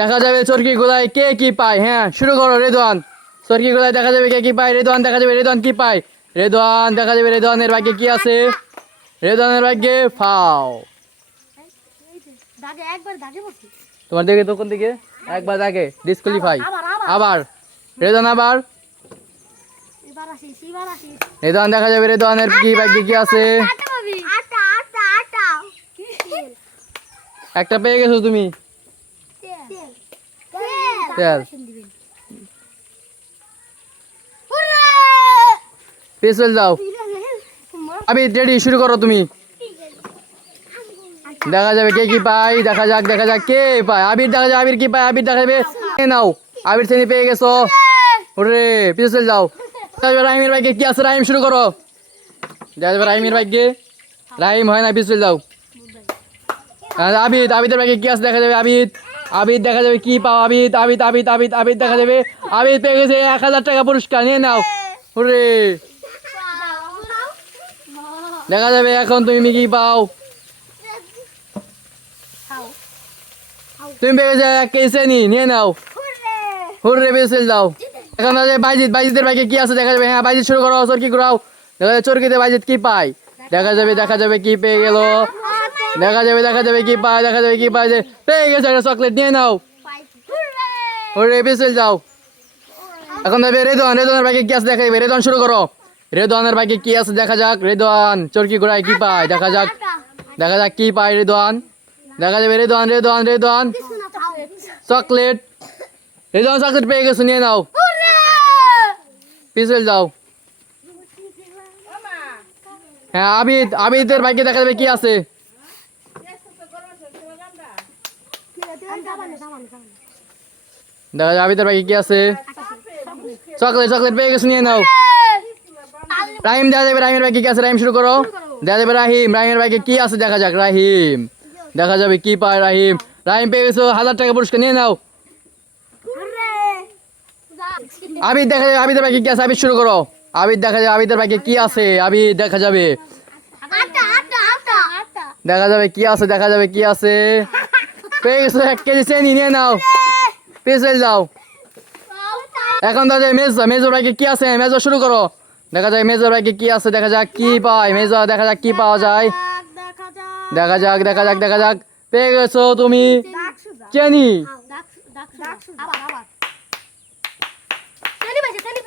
দেখা যাবে চরকি গোলায় কে কি পায়। হ্যাঁ শুরু করো রেদওয়ান। চরকি গোলায় দেখা যাবে কে কি পায়। রেদওয়ান দেখা যাবে রেদওয়ান কি পায়। রেদওয়ান দেখা যাবে রেদওয়ানের ভাগ্যে কি আছে। রেদওয়ানের ভাগ্যে ফাও। তোমার দিকে তো কোন দিকে একবার দাগে ডিসকোয়ালিফাই। আবার রেদওয়ান আবার রেদওয়ান দেখা যাবে রেদওয়ানের কি ভাগ্যে কি আছে। একটা পেয়ে গেছো তুমি। তেল পেছল যাও। আমি রেডি শুরু করো তুমি। দেখা যাবে কে কি পায়। দেখা যাক কে পায়। আবির দেখা যাবে আবির কি পায়। আবির দেখা যাবে নাও আবির শ্রেণী পেয়ে গেছো। ওরে পিছল যাও। রাহিমের ভাগ্যে কি আছে। রাহিম শুরু করো। দেখা যাবে রাহিমের ভাগ্যে রাহিম হয় না পিছল যাও। আবিদের ভাগ্যে কি আছে দেখা যাবে। আবিদ দেখা যাবে কি পাও। আবিদ দেখা যাবে। আবিদ পেয়ে গেছে 1000 টাকা পুরস্কার নিয়ে নাও। ওরে দেখা যাবে এখন তুমি কি পাও। তুমি পেয়ে গেছে 1 কেজি চিনি নিয়ে নাও। হুররে বেসেল যাও। এখন আছে বাইজিদের ভাগ্যে কি আছে দেখা যাবে। হ্যাঁ বাইজিদ শুরু করো। চরকি ঘুরাও। দেখা যাবে চরকিতে বাইজিদ কি পায়। দেখা যাবে কি পেয়ে গেল। দেখা যাবে কি পায়। কি পায় যে পেয়ে গেছে একটা চকলেট নিয়ে নাও। ওরে বেসেল যাও। এখন যাবে রেদওয়ানের ভাগ্যে কি আছে দেখা যাবে। রেদওয়ান শুরু করো। রেদওয়ানের ভাগ্যে কি আছে দেখা যাক। রেদওয়ান চরকি ঘুরায় কি পায় দেখা যাক কি পায় রেদওয়ান। দেখা যাবে রেদওয়ান চকলেট। রেদওয়ান চকলেট পেয়ে গেছে নিয়ে নাও। পিছল যাও। হ্যাঁ আবিদের ভাগ্যে দেখা যাবে কি আছে। দেখা যাবে আবিদের ভাগ্যে কি আছে। চকলেট পেয়ে গেছে নিয়ে নাও। রাহিম দেখা যাবে রাহিমের ভাগ্যে কি আছে। রাহিম শুরু করো। দেখা যাবে রাহিমের ভাগ্যে কি আছে দেখা যাক। রাহিম দেখা যাবে কি পায়। রাহিম পেয়ে গেছো 1000 টাকা পুরস্কার নিয়ে নাও। আবিদ দেখা যাবে আবিদের ভাগ্যে কি আছে। আবিদ শুরু করো। আবিদ দেখা যাবে আবিদের ভাগ্যে কি আছে। আবিদ দেখা যাবে কি আছে। কি আছে পেয়ে গেছো 1 কেজি চিনি নিয়ে নাও। পেছল যাও। এখন দেখা যায় মেজর ভাগ্যে কি আছে। মেজর শুরু করো। দেখা যায় মেজর ভাগ্যে কি আছে দেখা যাক কি পায়। মেজর দেখা যাক কি পাওয়া যায়। দেখা যাক পেয়ে গেছো তুমি চিনি।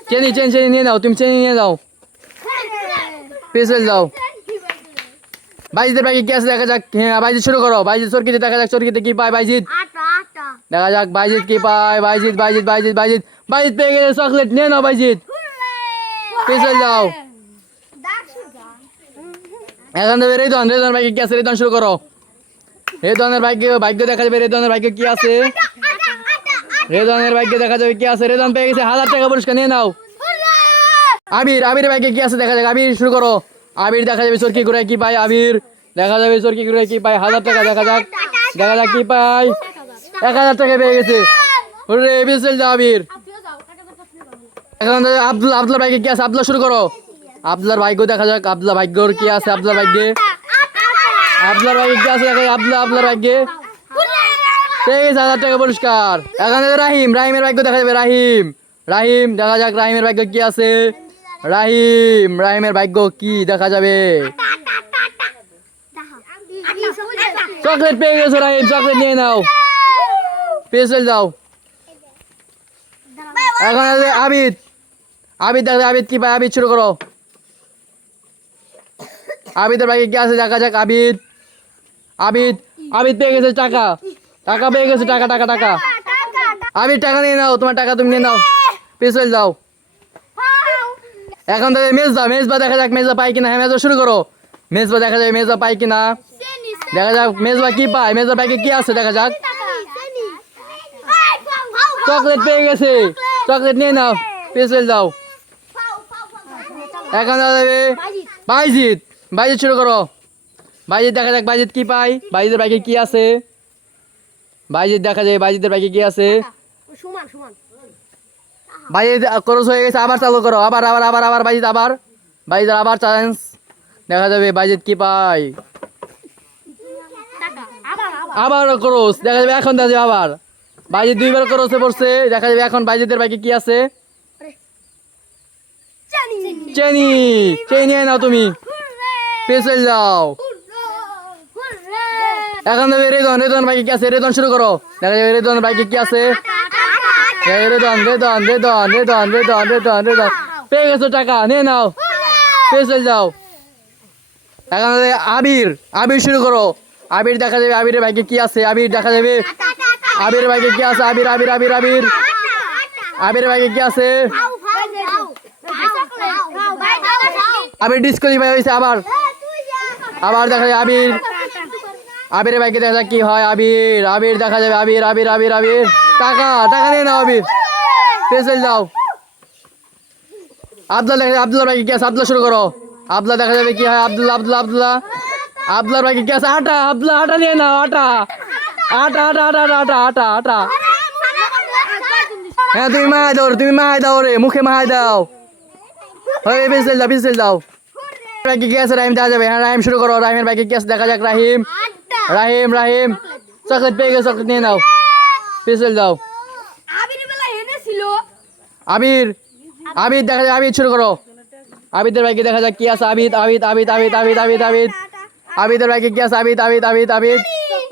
চেনি নিয়ে নাও। তুমি চেনি নিয়ে যাও। পেছল যাও। বাইজিদের ভাগ্যে কি আছে দেখা যাক। হ্যাঁ বাইজিদ শুরু করো। বাইজিদ চরকিতে দেখা যাক চরকিতে কি পায় বাইজিদ। দেখা যাক বাইজিদ কি পায়। বাইজিদ পেয়ে গেছে চকলেট নিয়ে নাও বাইজিদ। পেছল যাও। এখন দেবে রেদওয়ানের ভাগ্যে কি আছে। রেদওয়ান শুরু করো। রেদওয়ানের ভাগ্য দেখা যাবে। রেদওয়ানের ভাগ্যে কি আছে। রেদওয়ানের ভাগ্যে দেখা যাবে কি আছে। রেদওয়ান পেয়ে গেছে 1000 টাকা পুরস্কার নিয়ে নাও। আবির ভাগ্যে কি আছে দেখা যাক। আবির শুরু করো। আবির দেখা যাবে চরকি ঘুরায় কি পায়। আবির দেখা যাবে চরকি ঘুরায় কি পায়। 1000 টাকা দেখা যাক কি পায়। 1000 টাকা পেয়ে গেছে। ওরে বেসেল যাও আবির। এখন আব্দুল্লাহ ভাগ্যে কি আছে। আব্দুল্লাহ শুরু করো। আব্দুল্লাহর ভাগ্য দেখা যাক। আব্দুল্লাহ ভাগ্যর কি আছে। আব্দুল্লাহর ভাগ্যে কি আছে দেখা যাক। আব্দুল্লাহর ভাগ্যে পেয়ে গেছে 1000 টাকা পুরস্কার। এখন রাহিমের ভাগ্য দেখা যাবে। রাহিম দেখা যাক রাহিমের ভাগ্য কি আছে। রাহিমের ভাগ্য কি দেখা যাবে। চকলেট পেয়ে গেছো রাহিম। চকলেট নিয়ে নাও। পেছল যাও। এখন আছে আবিদ দেখা যাক। আবিদ কি পায়। আবিদ শুরু করো। আবিদের ভাগ্যে কি আছে দেখা যাক। আবিদ পেয়ে গেছে টাকা পেয়ে গেছে। টাকা আবিদ টাকা নিয়ে নাও। তোমার টাকা তুমি নিয়ে নাও। পিছল যাও। এখন থেকে মেজবা দেখা যাক মেজবা পাই কিনা। হ্যাঁ মেজবা শুরু করো। মেজবা দেখা যাবে মেজবা পাই কিনা। দেখা যাক মেজবা কি পায়। মেজবা ব্যাগে কি আছে দেখা যাক। চকলেট পেয়ে গেছে। চকলেট নিয়ে নাও। পিছল যাও। এখন দেখা যাবে বাইজিদ শুরু করো। বাইজিদ দেখা যাক বাইজিদ কি পায়। বাইজিদের ব্যাগে কি আছে। বাইজিদ দেখা যায় বাইজিদের ব্যাগে কি আছে। বাইজিদ ক্রস হয়ে গেছে। আবার চালু করো। আবার বাইজিদ আবার চ্যালেঞ্জ। দেখা যাবে বাইজিদ কি পায়। আবার ক্রস দেখা যাবে। এখন দেখা যাবে বাইজিৎ দুইবার ক্রসে পড়ছে, দেখা যাবে এখন বাইজিতের বাইকে কি আছে। চেনি, চেনি নিয়ে নাও তুমি, পেছল যাও। এখন দেবে রেদন, রেদন বাইকে কি আছে, রেদন শুরু করো। দেখা যাবে রেদন বাইকে কি আছে, রেদন রেদন রেদন রেদন রেদন রেদন রেদন, পেয়ে গেছো টাকা, নিয়ে নাও, পেছল যাও। এখন দেবে আবির, আবির শুরু করো। আবির দেখা যাবে আবিরের বাইকে কি আছে, আবির দেখা যাবে আবিরের বাইকে কি আছে, আবির আবির আবির আবির, আবিরের বাইকে কি আছে। আবির ডিসকোয়ালিফাই হয়েছে, আবার আবার দেখা যায় আবির, আবিরের বাইকে দেখা যাক কি হয়। আবির, আবির দেখা যাবে আবির আবির আবির আবির, টাকা, টাকা নিয়ে নাও আবির, পেছল যাও। আব্দুল্লাহ দেখা যাবে, আব্দুল্লাহর বাইকে কি আছে, আব্দুল্লাহ শুরু করো। আব্দুল্লাহ দেখা যাবে কি হয়, আব্দুল্লাহ আব্দুল্লাহ আব্দুল্লাহ, আব্দুল্লাহর বাইকে কি আছে, আটা, আব্দুল্লাহ আটা নিয়ে নাও, আটা আটা আটা আটা আটা আটা আটা। হ্যাঁ তুমি মাহাই দাও, তুমি মাহাই দাও রে, মুখে মাহাই দাও। পেছল যাও, পেছল যাও। বাইকে কি আছে, রাহিম দেখা যাবে। হ্যাঁ রাহিম শুরু করো। রাহিমের বাইকে কি আছে দেখা যাক। রাহিম, রাহিম রাহিম, চকলেট পেয়ে গেছে, চকলেট নিয়ে নাও, পেছল যাও। আবির, আবির দেখা যাক, আবির শুরু করো। আবিদের বাইকে দেখা যাক কি আছে। আবিদ আবিদ আবিদ আবিদ আবিদ আবিদ আবিদ, আবিদের বাইকে কি আছে, আবিদ আবিদ আবিদ আবিদ,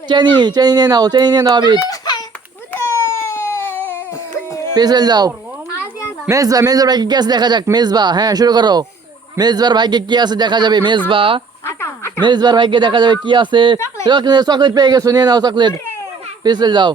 চেনি, চেনি নিয়ে নাও, চেনি নিয়ে নাও আবিদ, পেছল যাও। মেজবা, মেজবার বাইকে কি আছে দেখা যাক। মেজবা, হ্যাঁ শুরু করো। মেজবার ভাইকে কি আছে দেখা যাবে। মেজবা, মেজবার ভাইকে দেখা যাবে কি আছে, চকলেট পেয়ে গেছো, নিয়ে নাও চকলেট, পেছল যাও।